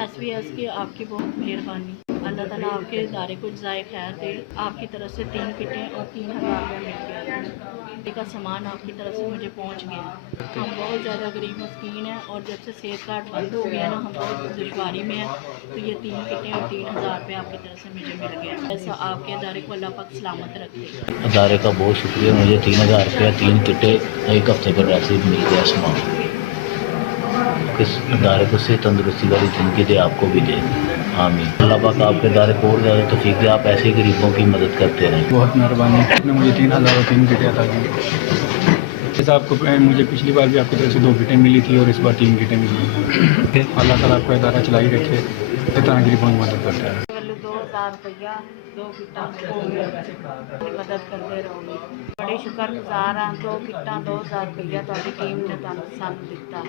SVS کی آپ کی بہت مہربانی، اللہ تعالیٰ آپ کے ادارے کو جزائے خیر دے۔ آپ کی طرف سے 3 کٹیں اور 3000 روپیہ مل گیا، کا سامان آپ کی طرف سے مجھے پہنچ گیا۔ ہم بہت زیادہ غریب مسکین ہیں اور جب سے صحت کارڈ بند ہو گیا نا ہم بہت دشواری میں ہیں، تو یہ 3 کٹیں اور 3000 روپے آپ کی طرف سے مجھے مل گیا۔ ایسا آپ کے ادارے کو اللہ پاک سلامت رکھے۔ ادارے کا بہت شکریہ، مجھے 3000 روپیہ 3 کٹیں ایک ہفتے پر ویسے ہی مل گیا سامان۔ اس ادارے کو صحت تندرستی والی زندگی دے، آپ کو بھی دے، آمین۔ اللہ پاک آپ کے ادارے کو اور زیادہ توفیق دے، آپ ایسے ہی غریبوں کی مدد کرتے رہیں۔ بہت مہربانی، آپ نے مجھے 3000 اور 3 کٹیں عطا کی۔ جیسا آپ کو مجھے پچھلی بار بھی آپ کی طرف سے 2 کٹیں ملی تھی اور اس بار 3 کٹیں ملی۔ اللہ تعالیٰ آپ کا ادارہ چلائی رکھے، اس طرح غریبوں کی مدد کرتا ہے۔ 2000 روپیہ 2 کٹاں مدد کرتے رہو گے، بڑے شکر گزار ہاں۔ 2 کٹاں 2000 روپیہ تاری ٹیم نے سانوں دتا۔